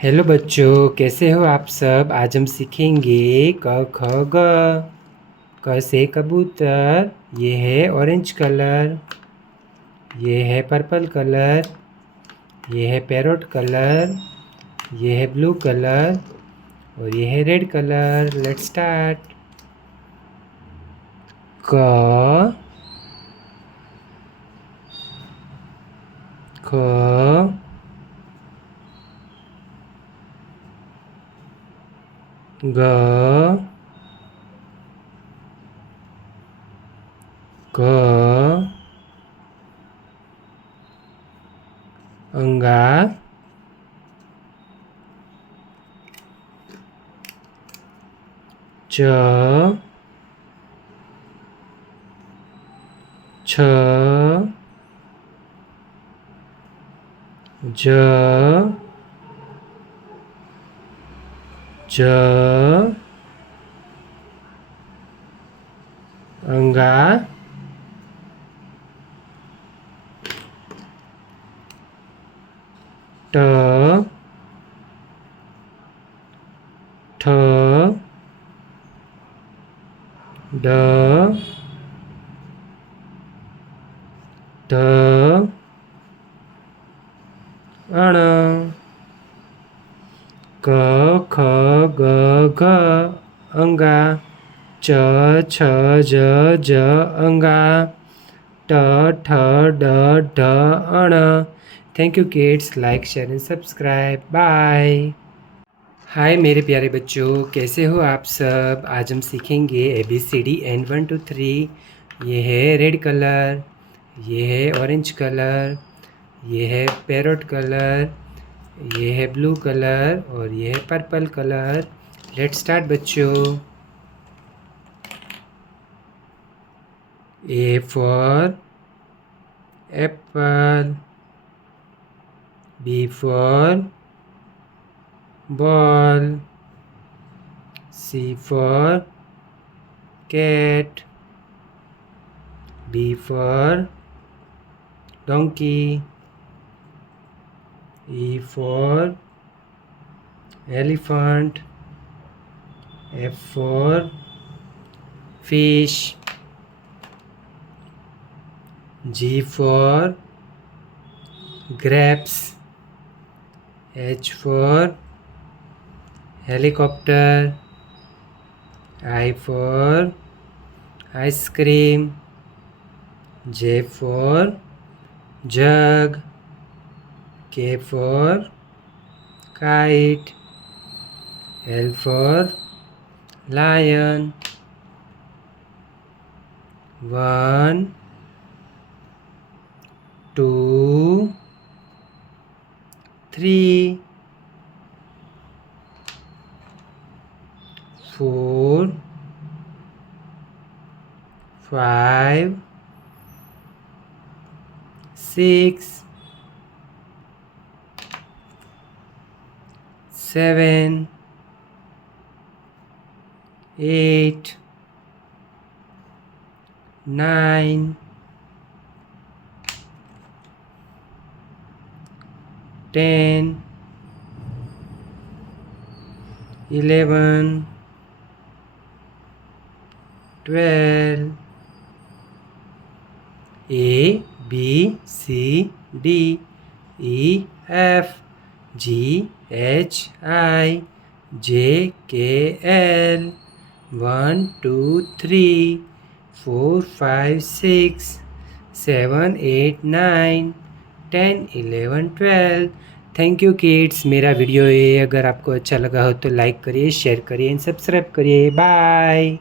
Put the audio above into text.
Hello बच्चों, कैसे हो आप सब। आज हम सीखेंगे क ख ग। क से कबूतर, ये है ऑरेंज कलर, ये है पर्पल कलर, ये है पैरोट कलर, ये है ब्लू कलर और ये है रेड कलर। Let's start. क ख ग क अंगा च छ ज ज अंगा ट ठ ड ध अण क ख ग घ अंगा च छ ज ज अंगा ट ठ ड ढ अण। Thank you kids. Like share and subscribe. Bye. Hi मेरे प्यारे बच्चों, कैसे हो आप सब। आज हम सीखेंगे ABCD एंड 1 2 3। ये है रेड कलर, ये है ऑरेंज कलर, ये है पैरोट कलर, ये है ब्लू कलर और ये है पर्पल कलर। लेट्स स्टार्ट बच्चों। A for apple, B for ball, C for cat, D for donkey, E for elephant, F for fish, G for grapes, H for helicopter, I for ice cream, J for jug, K for kite, L for lion. 1 2 3 4 5 6 7 8 9 10 11 12 A B C D E F G H I J K L 1 2 3 4 5 6 7 8 9 10 11 12। Thank you kids. मेरा video ये अगर आपको अच्छा लगा हो तो like करिए, share करिए एंड सब्सक्राइब करिए। बाय।